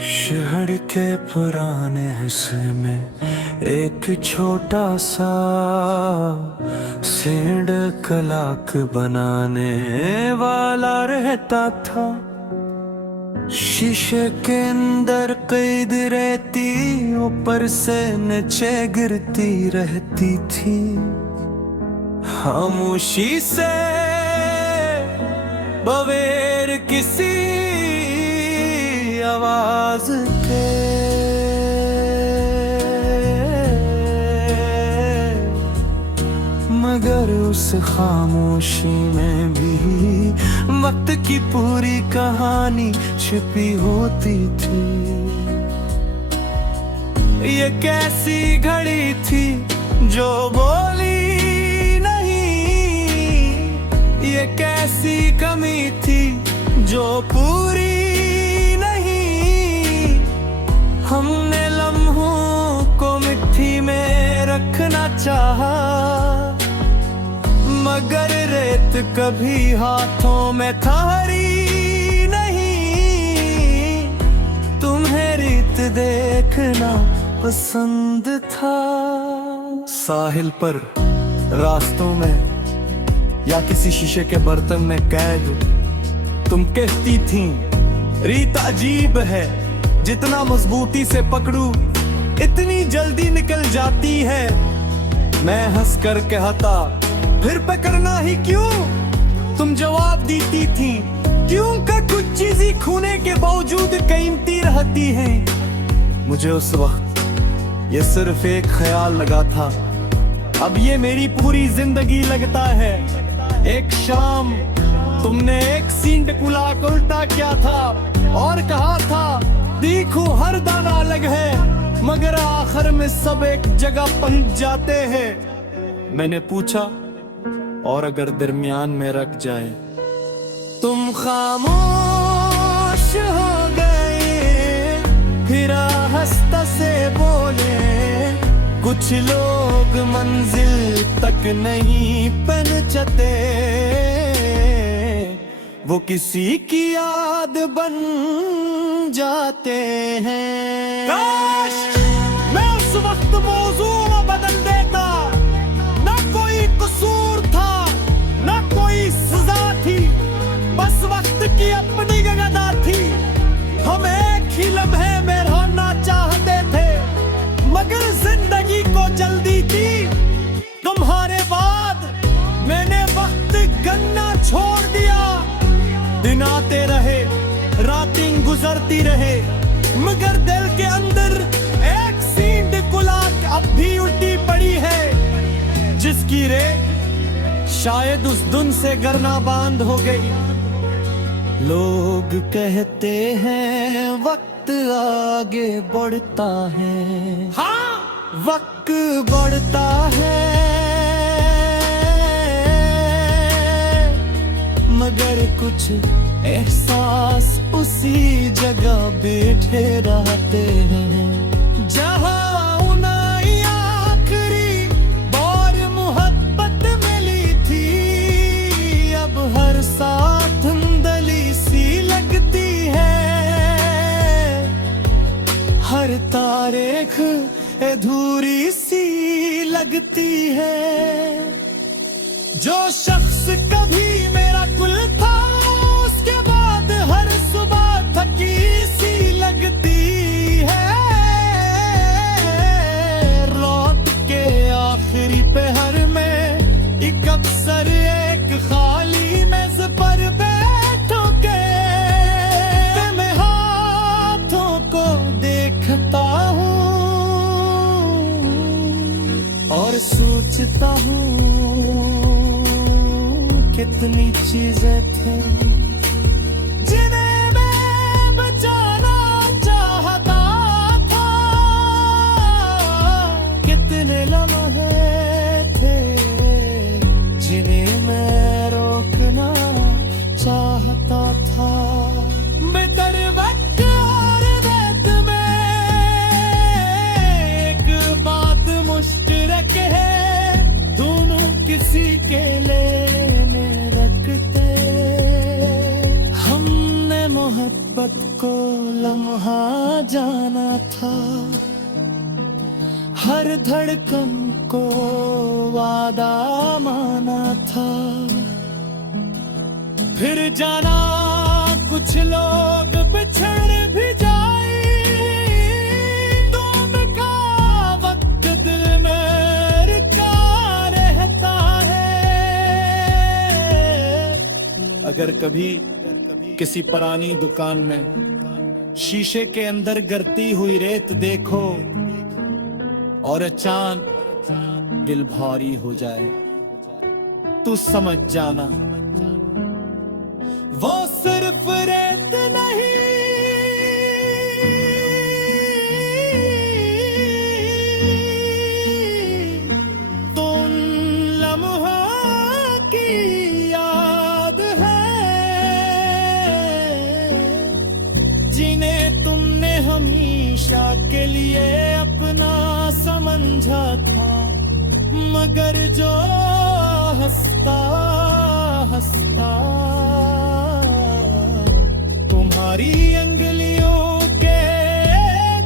शहर के पुराने हिस्से में एक छोटा सा सेंड कलाक बनाने वाला रहता था। शीशे के अंदर कैद रहती, ऊपर से नीचे गिरती रहती थी। खामोशी से बगैर किसी आवाज के मगर उस खामोशी में भी वक्त की पूरी कहानी छिपी होती थी। ये कैसी घड़ी थी जो बोली नहीं, ये कैसी कमी थी जो पूरी नहीं। हमने लम्हों को मिट्टी में रखना चाहा, मगर रेत कभी हाथों में ठहरी नहीं। तुम्हें रीत देखना पसंद था। साहिल पर, रास्तों में या किसी शीशे के बर्तन में कैद तुम कहती थी, रीत अजीब है, जितना मजबूती से पकड़ू इतनी जल्दी निकल जाती है। मैं हंस कर कहता, फिर पकड़ना ही क्यों? तुम जवाब देती थी, क्यों का कुछ चीजें खोने के बावजूद कीमती रहती हैं। मुझे उस वक्त ये सिर्फ एक ख्याल लगा था, अब ये मेरी पूरी जिंदगी लगता है। एक शाम तुमने एक सींट कुला उल्टा किया था और कहा था, देखो हर दाना अलग है, मगर आखिर में सब एक जगह पहुंच जाते हैं। मैंने पूछा, और अगर दरमियान में रख जाए? तुम खामोश हो गए, फिर आहिस्ता से बोले, कुछ लोग मंजिल तक नहीं पहुंचते, वो किसी की याद बन जाते हैं। काश मैं उस वक्त मौजू बदल देता, ना कोई कसूर था, ना कोई सजा थी, बस वक्त की अपनी गदा थी। हम एक ही लम्हे में रहना चाहते थे, मगर जिंदगी को जल्दी थी। तुम्हारे बाद मैंने वक्त गन्ना छोड़ दिया। दिन आते रहे, रातें गुजरती रहे, मगर दिल के अंदर एक सींट कुलाक अब भी उल्टी पड़ी है, जिसकी रे शायद उस धुन से गरना बांध हो गई। लोग कहते हैं वक्त आगे बढ़ता है, हाँ वक्त बढ़ता है, मगर कुछ एहसास उसी जगह बैठे रहते हैं जहां उन्हें आखिरी बार मोहब्बत मिली थी। अब हर साथ धुंधली सी लगती है, हर तारीख अधूरी सी लगती है। जो शख्स कभी मेरा कुल था, उसके बाद हर सुबह थकी सी लगती है। रात के आखिरी पहर में एक अक्सर एक खाली मेज पर बैठो के मैं हाथों को देखता हूँ और सोचता हूँ कितनी चीजें थी जिन्हें मैं बचाना चाहता था, कितने लम्हे थे जिन्हें मैं रोकना चाहता था। बेहतर वक्त और वक्त में एक बात मुश्तरक है, दोनों किसी के लिए मोहब्बत को लम्हा जाना था, हर धड़कन को वादा माना था। फिर जाना कुछ लोग बिछड़ भी जाए, तुम का वक्त दिल में रुका रहता है। अगर कभी किसी पुरानी दुकान में शीशे के अंदर गिरती हुई रेत देखो और अचानक दिल भारी हो जाए, तू समझ जाना वो सिर्फ रेत नहीं, तो उन लम्हों की याद है जिन्हें तुमने हमेशा के लिए अपना समझा था। मगर जो हंसता हंसता तुम्हारी अंगलियों के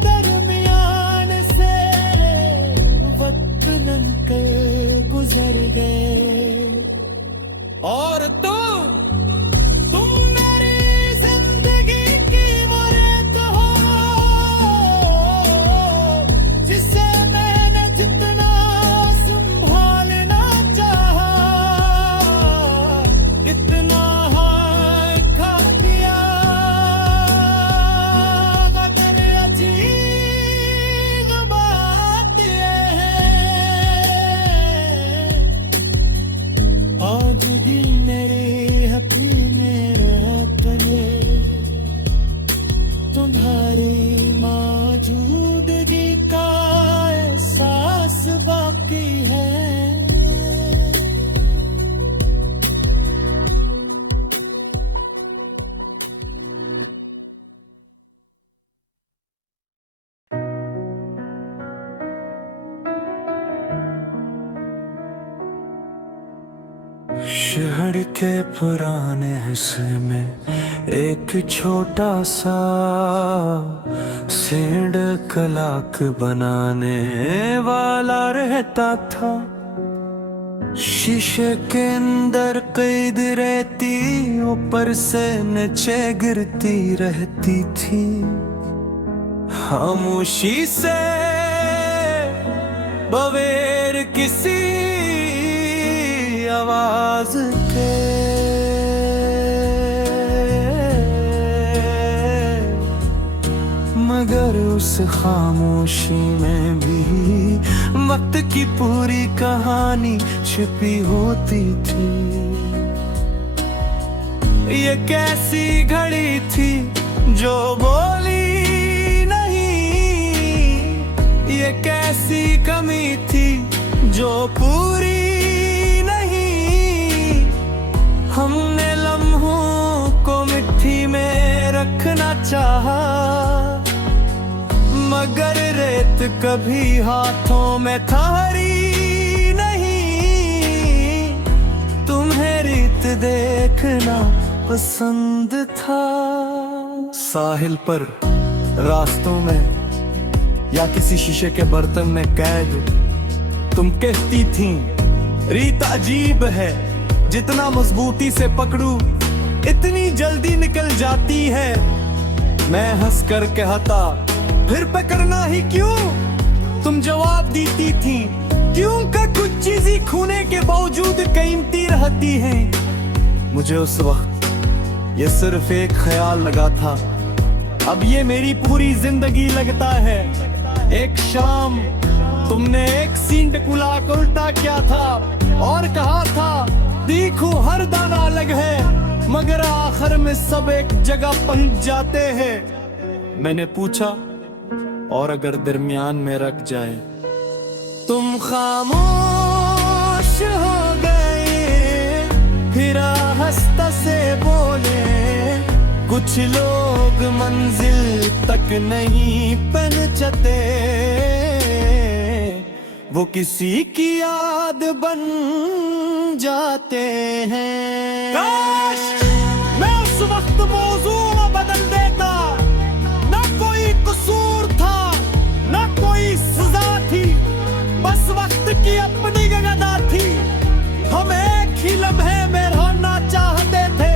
दरमियान से वक्त लंघकर गुजर गए। और तुम मेरी जिंदगी की वो रेत हो जिसे मैंने जितना संभालना चाहा, इतना खा दिया। मगर अजीब बात ये है, आज दिल मेरे अपने रहते तुम्हारी मौजूदगी का एहसास बाकी है। शहर के पुराने हिस्से में एक छोटा सा सेंड कलाक बनाने वाला रहता था। शीशे के अंदर कैद रहती, ऊपर से नीचे गिरती रहती थी। खामोशी से बगैर किसी आवाज के मगर उस खामोशी में भी वक्त की पूरी कहानी छिपी होती थी। ये कैसी घड़ी थी जो बोली नहीं, ये कैसी कमी थी जो पूरी नहीं। हमने लम्हों को मिट्टी में रखना चाहा, मगर रेत कभी हाथों में थारी नहीं। तुम्हें रीत देखना पसंद था। साहिल पर, रास्तों में या किसी शीशे के बर्तन में कैद तुम कहती थी रीत अजीब है, जितना मजबूती से पकड़ू इतनी जल्दी निकल जाती है। मैं हंस कर कहता फिर पकड़ना ही क्यों, तुम जवाब देती थी क्यों का कुछ चीजें खोने के बावजूद कीमती रहती हैं। मुझे उस वक्त ये सिर्फ एक ख्याल लगा था, अब ये मेरी पूरी जिंदगी लगता है। एक शाम तुमने एक सींट कुला उल्टा किया था और कहा था देखो हर दाना अलग है, मगर आखिर में सब एक जगह पहुंच जाते हैं। मैंने पूछा और अगर दरमियान में रख जाए? तुम खामोश हो गए, फिर हंसता से बोले कुछ लोग मंजिल तक नहीं पहुंचते, वो किसी की याद बन जाते हैं। काश मैं उस वक्त मौजू बदल देता, ना कसूर था, न कोई सजा थी, बस वक्त की अपनी गदा थी। हम एक ही लम्हे में रोना चाहते थे,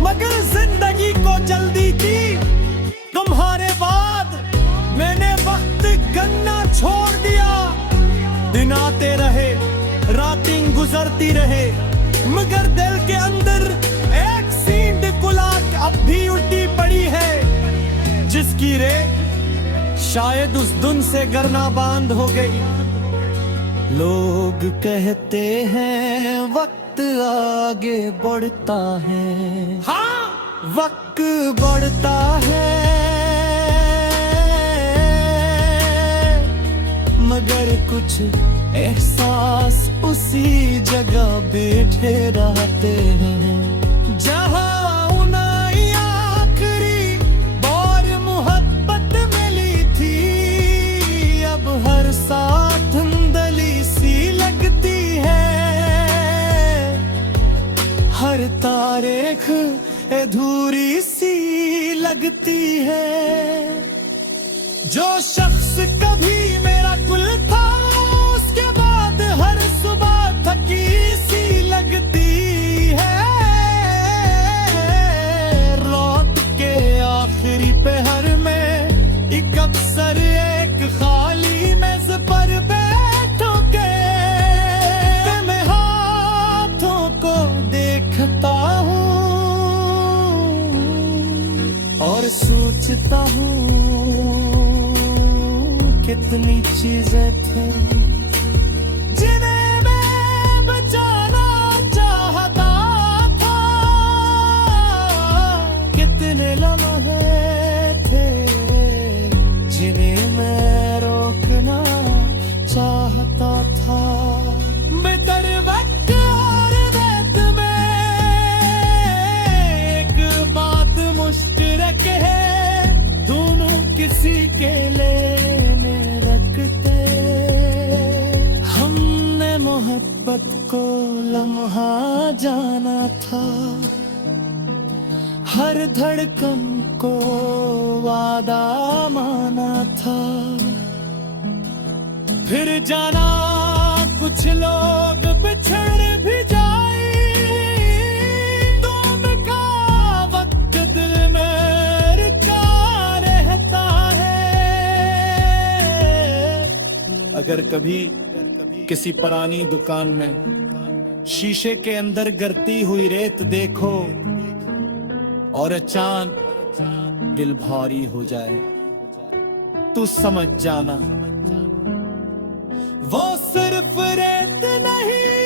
मगर जिंदगी को जल्दी थी। तुम्हारे बाद मैंने वक्त गन्ना छोड़ दिया। दिन आते रहे, रातें गुजरती रहे, मगर दिल के अंदर एक सींद गुलाब अब भी उल्टी पड़ी है, जिसकी रे शायद उस धुन से गरना बांध हो गई। लोग कहते हैं वक्त आगे बढ़ता है, हाँ वक्त बढ़ता है, मगर कुछ एहसास उसी जगह बैठे रहते हैं जहां उन्हें आखिरी बार मोहब्बत मिली थी। अब हर साथ धुंधली सी लगती है, हर तारीख अधूरी सी लगती है। जो शख्स कभी मेरा कुल था, उसके बाद हर सुबह थकी सी लगती है। रात के आखिरी पहर में एक अक्सर एक खाली मेज पर बैठो के मैं हाथों को देखता हूँ और सोचता हूँ कितनी चीजें थी जिन्हें मैं बचाना चाहता था, कितने लम्हे थे जिन्हें मैं रोकना चाहता था। बेहतर वक्त और वक्त में एक बात मुश्तरक है, दोनों किसी के लिए मोहब्बत को लम्हा जाना था, हर धड़कन को वादा माना था। फिर जाना कुछ लोग बिछड़ भी जाए, तो का वक्त दिल में रुका रहता है। अगर कभी किसी पुरानी दुकान में शीशे के अंदर गिरती हुई रेत देखो और अचानक दिल भारी हो जाए, तू समझ जाना वो सिर्फ रेत नहीं,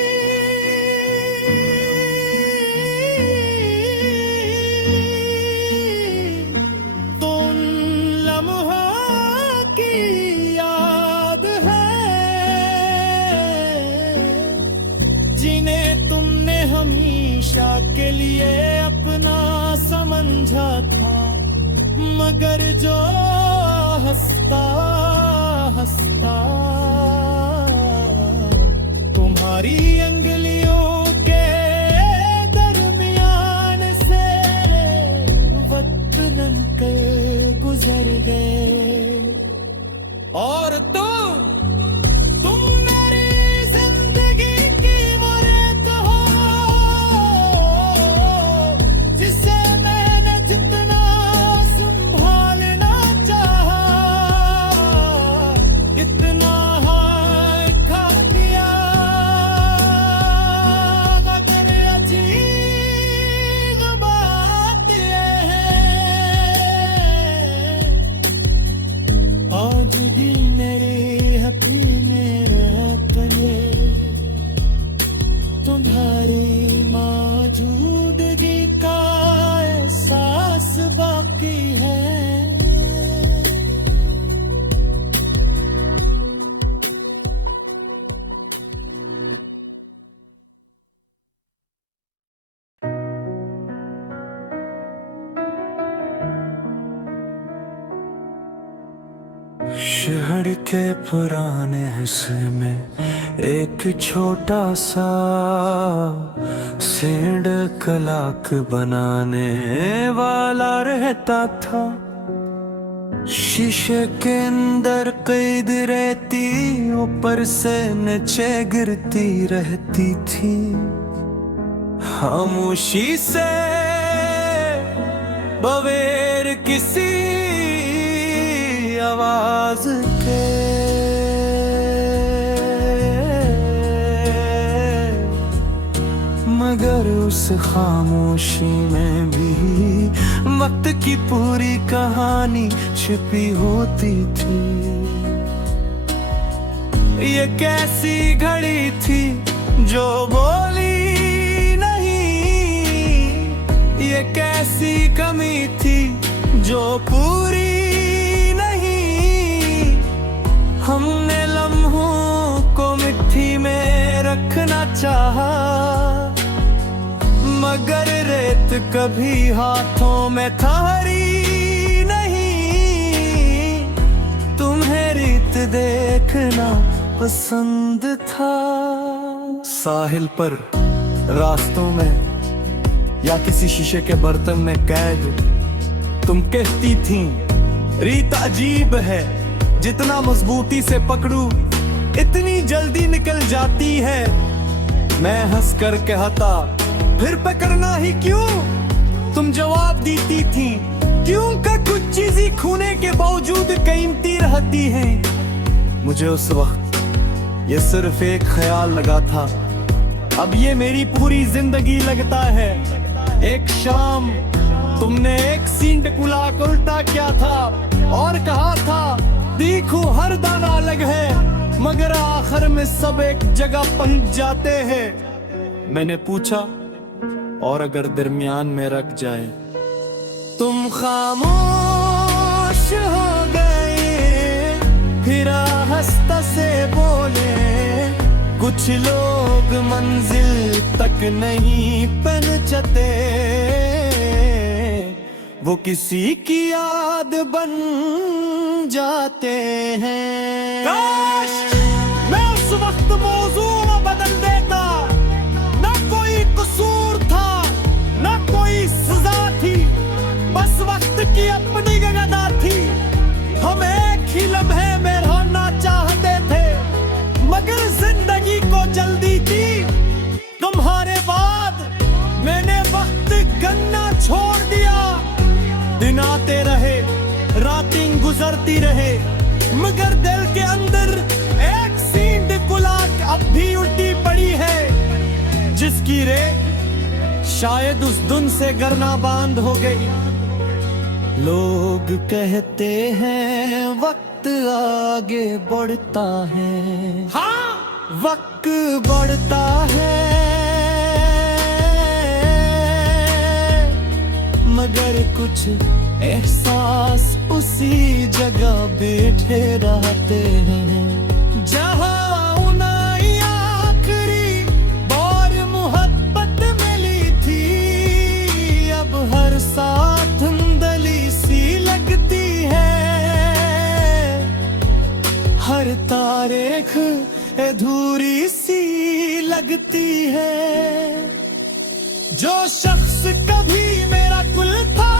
तो उन लम्हों की याद है जिन्हें तुमने हमेशा के लिए अपना समझा था, मगर जो हंसता हंसता तुम्हारी अंगुलियों के दरमियान से वक्त निकल गुजर गए। और तुम मेरी जिंदगी की मुराद हो, जिसे मैंने जितना संभालना चाहा, इतना खा दिया। मगर अजीब बात यह है, आज दिल मेरे अपने रहते, तुम्हारी मौजूदगी का एहसास बाकी है। शहर के पुराने हिस्से में एक छोटा सा सेंड कलाक बनाने वाला रहता था। शीशे के अंदर कैद रहती, ऊपर से नीचे गिरती रहती थी। खामोशी से बगैर किसी आवाज के, मगर उस खामोशी में भी वक्त की पूरी कहानी छिपी होती थी। ये कैसी घड़ी थी जो बोली नहीं, ये कैसी कमी थी जो पूरी नहीं। हमने लम्हों को मिट्टी में रखना चाहा, मगर रेत कभी हाथों में थारी नहीं। तुम्हें रीत देखना पसंद था। साहिल पर, रास्तों में या किसी शीशे के बर्तन में कैद तुम कहती थी, रीत अजीब है, जितना मजबूती से पकड़ू इतनी जल्दी निकल जाती है। मैं हंस कर कहता, फिर पकड़ना ही क्यों? तुम जवाब देती थी, क्यों का कुछ चीजें खोने के बावजूद कीमती रहती हैं। मुझे उस वक्त ये सिर्फ एक ख्याल लगा था, अब ये मेरी पूरी जिंदगी लगता है। एक शाम तुमने एक सींट कुला उल्टा किया था और कहा था, देखो हर दाना अलग है, मगर आखिर में सब एक जगह पहुंच जाते हैं। मैंने पूछा, और अगर दरमियान में रख जाए? तुम खामोश हो गए, फिर आहिस्ता से बोले, कुछ लोग मंजिल तक नहीं पहुंचते, वो किसी की याद बन जाते हैं। काश मैं उस वक्त मौजू बदल देता, ना कोई कसूर था, ना कोई सजा थी, बस वक्त की अपनी गदा थी। हम एक ही लम्हे में रहना चाहते थे, मगर जिंदगी को जल्दी थी। तुम्हारे बाद मैंने वक्त गन्ना छोड़ दिया, दिन आते रहे, रातें गुजरती रहे, मगर दिल के अंदर एक सींट गुलाब अब भी उल्टी पड़ी है, जिसकी रे शायद उस धुन से गरना बांध हो गई। लोग कहते हैं वक्त आगे बढ़ता है, हाँ वक्त बढ़ता है, मगर कुछ एहसास उसी जगह बैठे रहते हैं, जहां उन्हें आखिरी बार मोहब्बत मिली थी। अब हर साथ धुंधली सी लगती है, हर तारीख अधूरी सी लगती है। जो शख्स कभी मेरा कुल था,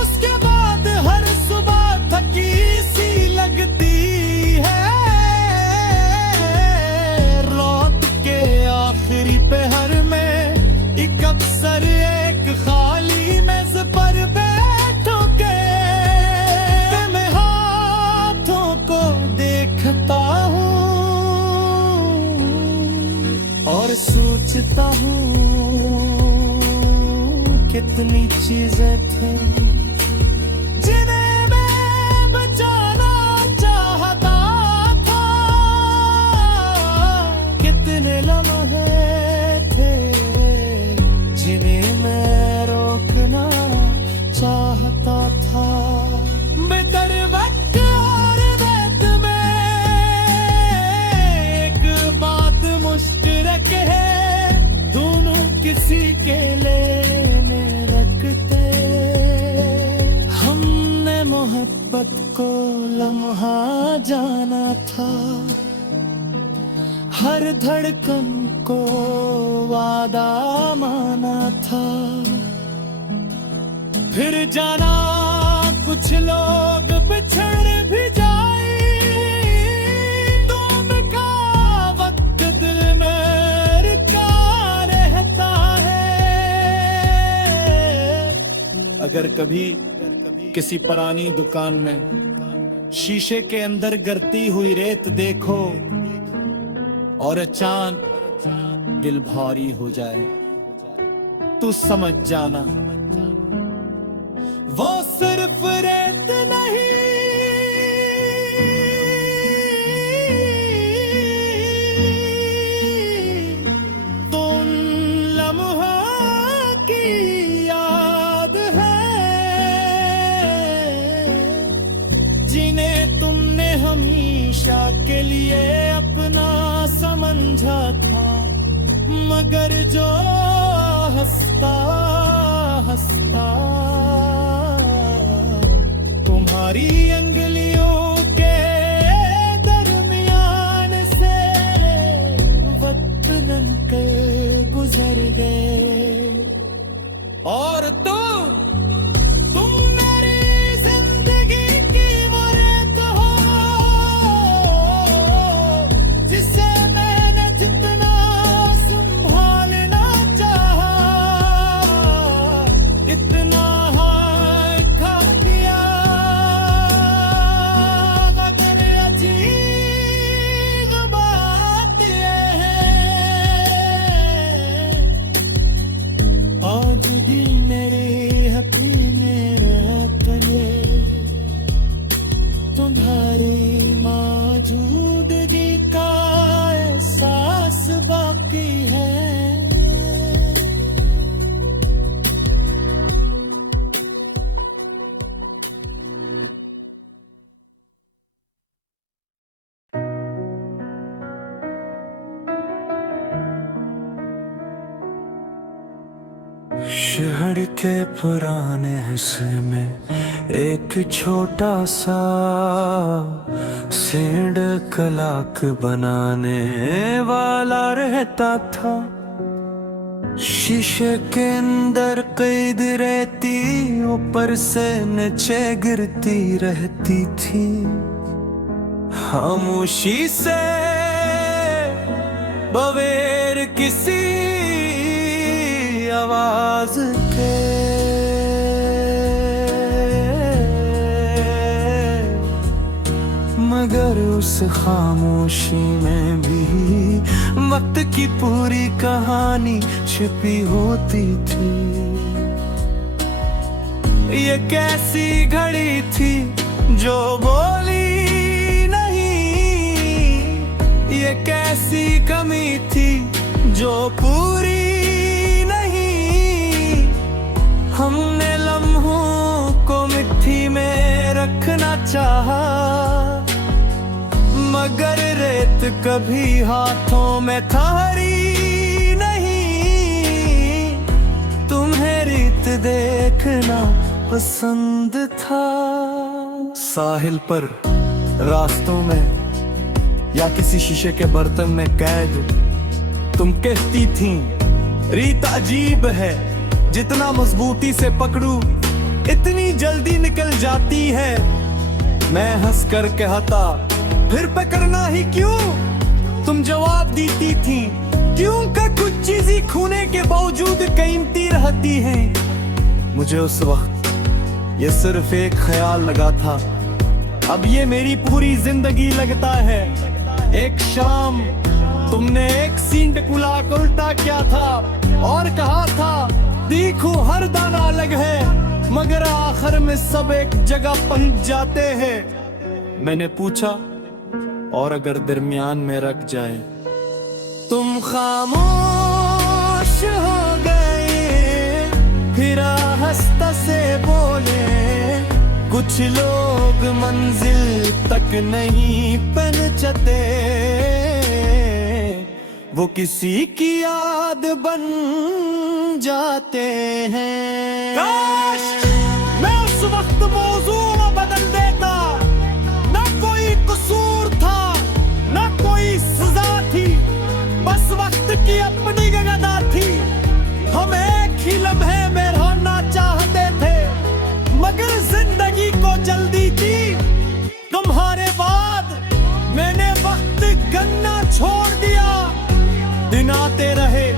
उसके बाद हर सुबह थकी सी लगती है। रात के आखिरी पहर में एक अक्सर एक खाली मेज पर बैठो के मैं हाथों को देखता हूँ और सोचता हूँ कितनी चीजें थी जिन्हें मैं बचाना चाहता था, कितने लम्हे थे जिन्हें मैं रोकना चाहता था। मैं दर वक्त और वक्त में एक बात मुश्तरक है, दोनों किसी के लिए मोहब्बत को लम्हा जाना था, हर धड़कन को वादा माना था, फिर जाना कुछ कुछ लोग बिछड़ भी जाए तो उनका वक्त दिल में रुका रहता है। अगर कभी किसी पुरानी दुकान में शीशे के अंदर गिरती हुई रेत देखो और अचानक दिल भारी हो जाए तो समझ जाना वो सिर्फ रेत नहीं तो उन लम्हों की याद है जिन्हें तुमने हमेशा के लिए अपना समझा था, मगर जो हंसता हंसता तुम्हारी अंगुलियों के दरमियान से वक्त लंघकर गुजर गए। और तुम मेरी जिंदगी की वो रेत हो जिसे मैंने जितना संभालना चाहा इतना खा दिया। मगर अजीब बात ये है आज दिल मेरे अपने अपने तुम्हारी मौजूदगी का एहसास बाकी है। शहर के पुराने हिस्से में एक छोटा सा सेंड कलाक बनाने वाला रहता था। शीशे के अंदर कैद रहती ऊपर से नीचे गिरती रहती थी। खामोशी से बगैर किसी आवाज के मगर उस खामोशी में भी वक्त की पूरी कहानी छिपी होती थी। ये कैसी घड़ी थी जो बोली नहीं, ये कैसी कमी थी जो पूरी हमने लम्हों को मिट्टी में रखना चाहा, मगर रेत कभी हाथों में ठहरी नहीं। तुम्हें रीत देखना पसंद था। साहिल पर, रास्तों में या किसी शीशे के बर्तन में कैद तुम कहती थी रीत अजीब है, जितना मजबूती से पकड़ू इतनी जल्दी निकल जाती है। मैं हंस कर कहता फिर पकड़ना ही क्यों, तुम जवाब देती थी क्यों का कुछ चीजें खोने के बावजूद कीमती रहती हैं। मुझे उस वक्त ये सिर्फ एक ख्याल लगा था, अब ये मेरी पूरी जिंदगी लगता है। एक शाम तुमने एक सींट कुला उल्टा किया था और कहा था देखो हर दाना अलग है मगर आखिर में सब एक जगह पहुंच जाते हैं। मैंने पूछा और अगर दरमियान में रख जाए। तुम खामोश हो गए फिर आहिस्ता से बोले कुछ लोग मंजिल तक नहीं पहुंचते, वो किसी की याद बन जाते हैं। काश मैं उस वक्त मौजू बदल देता, ना कोई कसूर था ना कोई सजा थी, बस वक्त की अपनी गदा थी। हम एक ही लम्हे में रहना चाहते थे मगर जिंदगी को जल्दी थी तुम्हारे बाद मैंने वक्त गन्ना छोड़ दिया। दिन आते रहे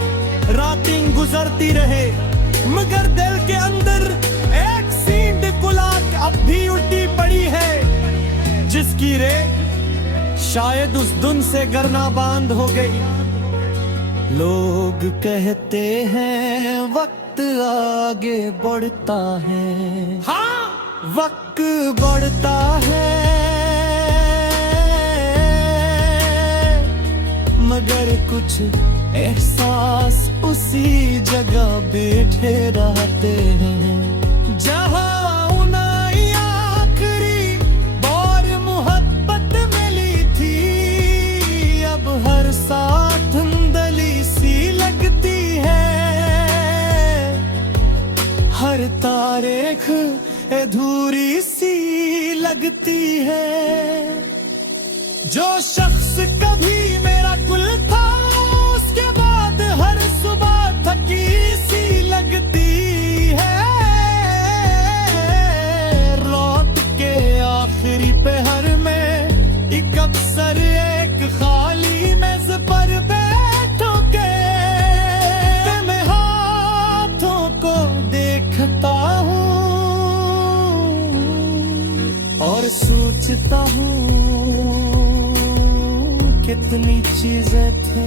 रातें गुजरती रहे मगर दिल के अंदर एक सींड कुलाक अब भी उल्टी पड़ी है जिसकी रे शायद उस धुन से गरना बांध हो गई। लोग कहते हैं वक्त आगे बढ़ता है, हाँ वक्त बढ़ता है मगर कुछ एहसास उसी जगह बैठे रहते हैं जहां उन्हें आखिरी बार मोहब्बत मिली थी। अब हर साथ धुंधली सी लगती है, हर तारीख अधूरी सी लगती है। जो शख्स कभी मेरा कुल था उसके बाद हर सुबह थकी सी लगती है। रात के आखिरी पहर में एक अक्सर एक खाली मेज पर बैठो के मैं हाथों को देखता हूँ और सोचता हूँ कितनी चीजें थी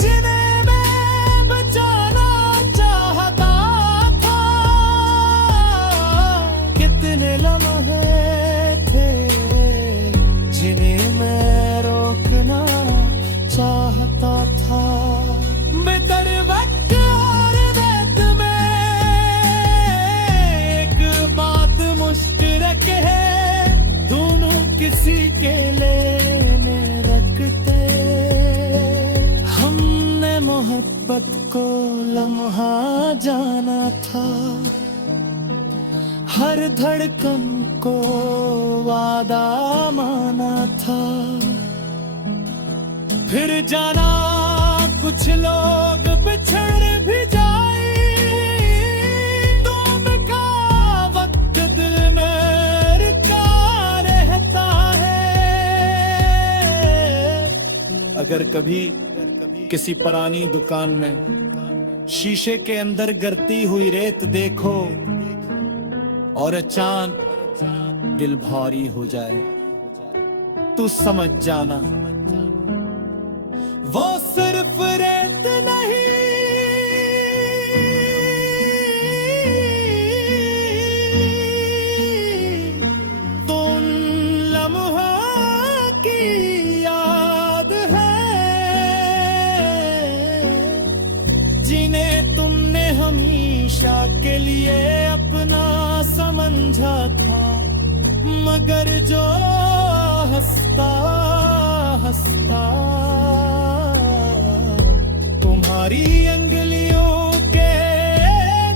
जिन्हें मैं बचाना चाहता था, कितने लम्हे थे जिन्हें मैं रोकना चाहता था। मैं दर वक्त और वक्त में एक बात मुश्तरक है, दोनों किसी के लेने रखते। हमने मोहब्बत को लम्हा जाना था, हर धड़कन को वादा माना था। फिर जाना कुछ लोग बिछड़ भी जाए, तुम का वक्त दिल में रुका रहता है। अगर कभी किसी पुरानी दुकान में शीशे के अंदर गिरती हुई रेत देखो और अचानक दिल भारी हो जाए तो समझ जाना वो सिर्फ रेत नहीं तो उन लम्हों की याद है जिन्हें तुमने हमेशा के लिए अपना समझा था। मगर जो हंसता हंसता तुम्हारी अंगुलियों के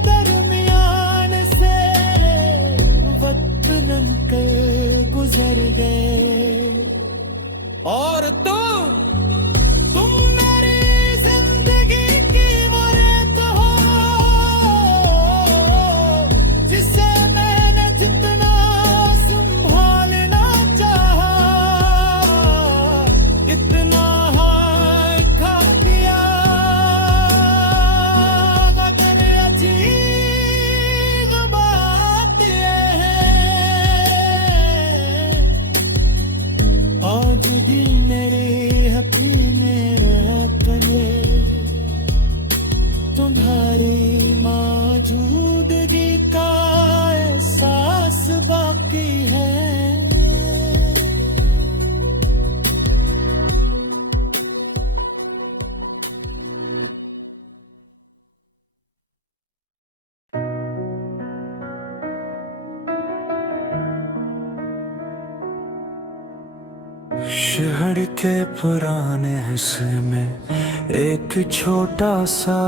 दरमियान से वक्त लंघकर गुजर गए और तुम मेरी जिंदगी की मुराद हो, जिसे मैंने जितना संभालना चाहा इतना खा दिया। मगर अजीब बात यह है आज दिल मेरे अपने अपने तुम्हारी मौजूदगी का एहसास बाकी है। शहर के पुराने हिस्से में एक छोटा सा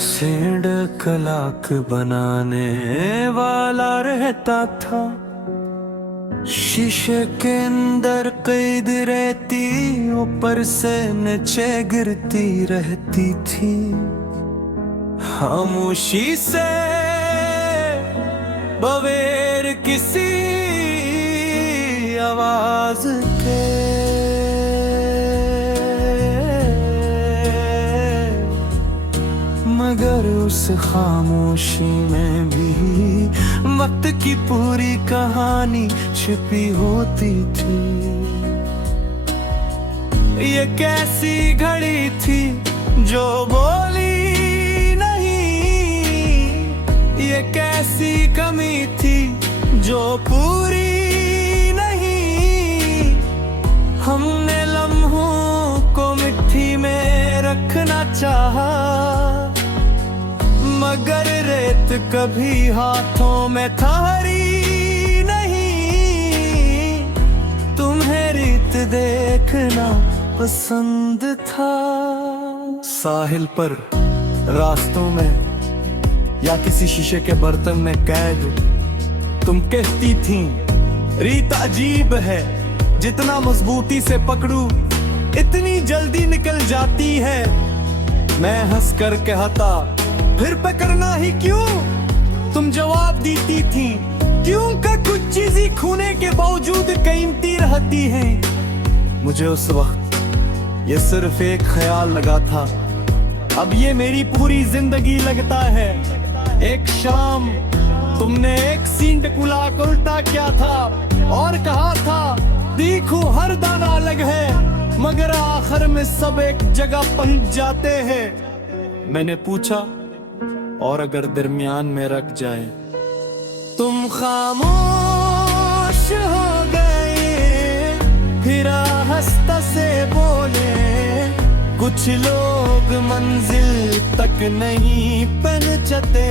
सेंड कलाक बनाने वाला रहता था। शीशे के अंदर कैद रहती ऊपर से नीचे गिरती रहती थी। खामोशी से बगैर किसी आवाज के। मगर उस खामोशी में भी वक्त की पूरी कहानी छिपी होती थी। ये कैसी घड़ी थी जो बोली नहीं, ये कैसी कमी थी जो पूरी नहीं। हमने लम्हों को मिट्टी में रखना चाहा, मगर रेत कभी हाथों में ठहरी नहीं। तुम्हें रीत देखना पसंद था। साहिल पर, रास्तों में या किसी शीशे के बर्तन में कैद तुम कहती थी रीत अजीब है, जितना मजबूती से पकड़ू इतनी जल्दी निकल जाती है। मैं हंस कर कहता फिर पकड़ना ही क्यों, तुम जवाब देती थी क्यों का कुछ चीजें खोने के बावजूद कीमती रहती हैं। मुझे उस वक्त ये सिर्फ एक ख्याल लगा था, अब ये मेरी पूरी जिंदगी लगता है। एक शाम तुमने एक सींट कुला उल्टा किया था और कहा था देखो हर दाना अलग है, मगर आखिर में सब एक जगह पहुंच जाते हैं। मैंने पूछा और अगर दरमियान में रख जाए? तुम खामोश हो गए, फिर आहिस्ता से बोले कुछ लोग मंजिल तक नहीं पहुंचते,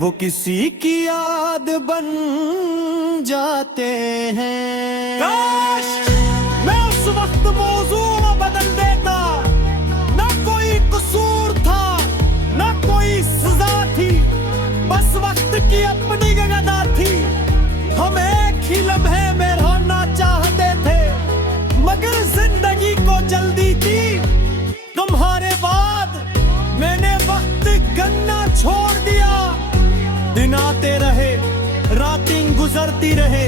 वो किसी की याद बन जाते हैं। काश मैं उस वक्त मौजू बदल देता, ना कोई कसूर था ना कोई सजा थी, बस वक्त की अपनी गदा थी। हम एक ही लम्हे में रहना चाहते थे, मगर जिंदगी को जल्दी थी। तुम्हारे बाद मैंने वक्त गन्ना छोड़ दिया, दिन आते रहे रातें गुजरती रहे,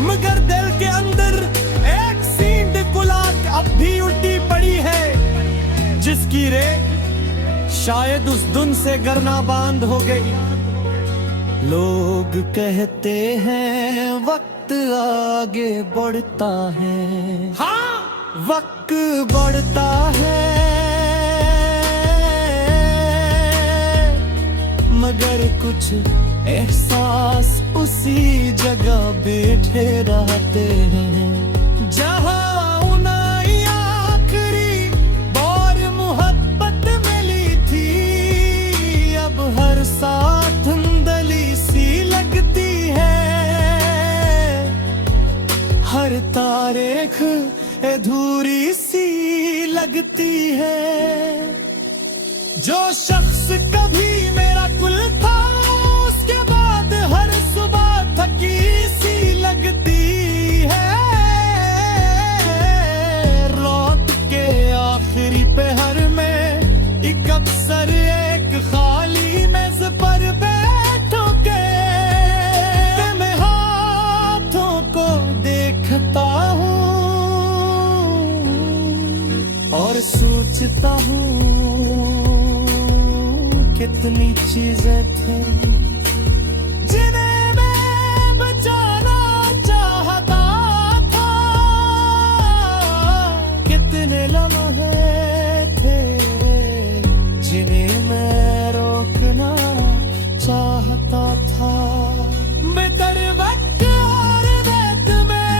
मगर दिल के अंदर एक सींट गुलाब अब भी उल्टी पड़ी है, जिसकी रे शायद उस धुन से गरना बांध हो गई। लोग कहते हैं वक्त आगे बढ़ता है, हाँ वक्त बढ़ता है, मगर कुछ एहसास उसी जगह बैठे रहते हैं जहां उन्हें आखिरी बार मोहब्बत मिली थी। अब हर साथ धुंधली सी लगती है, हर तारीख अधूरी सी लगती है। जो शख्स कभी मेरा कुल था, उसके बाद हर सुबह थकी सी लगती है। रात के आखिरी पहर में एक अक्सर एक खाली मेज पर बैठो के मैं हाथों को देखता हूँ और सोचता हूँ कितनी चीजें थी जिन्हें मैं बचाना चाहता था, कितने लम्हे थे जिन्हें मैं रोकना चाहता था। मैं कर वक्त और वक्त में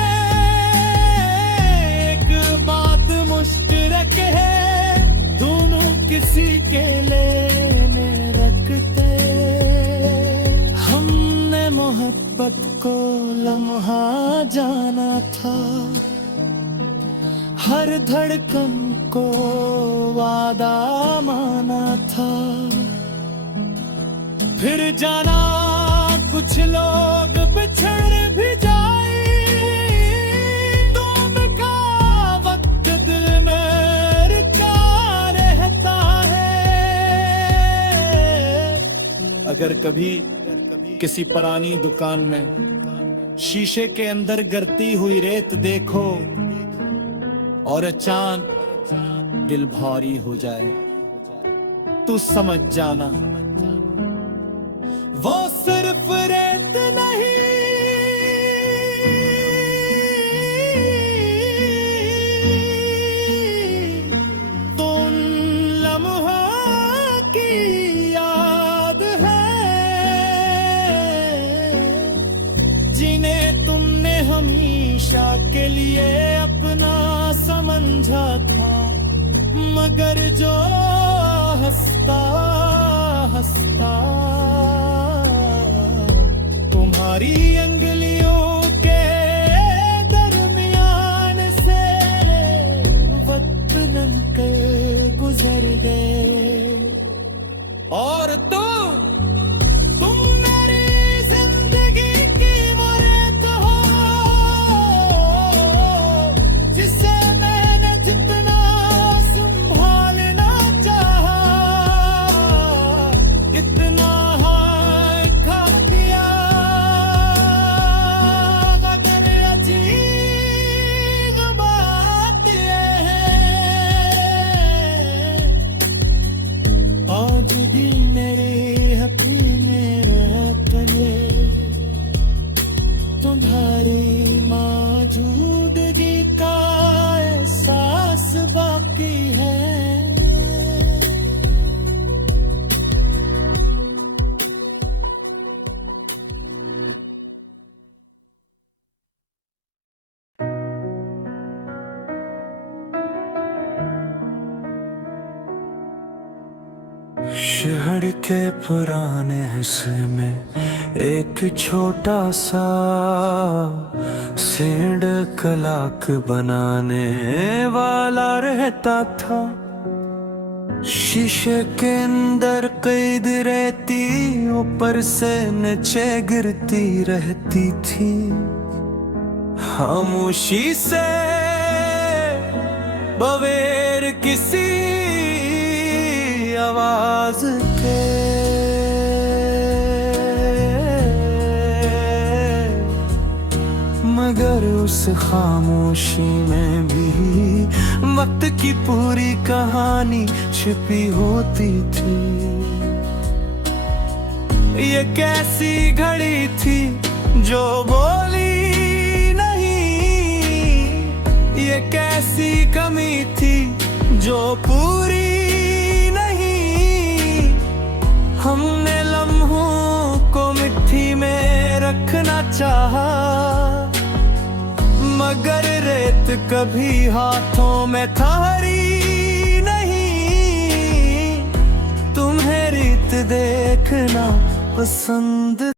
एक बात मुश्तरक है, दोनों किसी के लेने रखते। हमने मोहब्बत को लम्हा जाना था, हर धड़कन को वादा माना था। फिर जाना कुछ लोग बिछड़ भी जाए, तुम का वक्त दिल में रुका रहता है। अगर कभी किसी पुरानी दुकान में शीशे के अंदर गिरती हुई रेत देखो और अचानक दिल भारी हो जाए, तू समझ जाना वो सिर्फ रेत नहीं, तो उन लम्हों की याद है जिन्हें तुमने हमेशा के लिए अपना समझा था, मगर जो हंसता हंसता तुम्हारी अंगुलियों के दरमियान से वक्त लंघकर गुजर गए। और तुम मेरी जिंदगी की वो रेत हो जिसे मैंने जितना संभालना चाहा, इतना हाय खा दिया। मगर अजीब बात ये है, आज दिल मेरे अपने करे तुम्हारी मौजूदगी का एहसास बाकी है। शहर के पुराने हिस्से में एक छोटा सा सेंड कलाक बनाने वाला रहता था। शीशे के अंदर कैद रहती, ऊपर से नीचे गिरती रहती थी। खामोशी से बगैर किसी आवाज के मगर उस खामोशी में भी वक्त की पूरी कहानी छिपी होती थी। ये कैसी घड़ी थी जो बोली नहीं, ये कैसी कमी थी जो पूरी नहीं। हमने लम्हों को मिट्टी में रखना चाहा, मगर रेत कभी हाथों में ठहरी नहीं। तुम्हें रीत देखना पसंद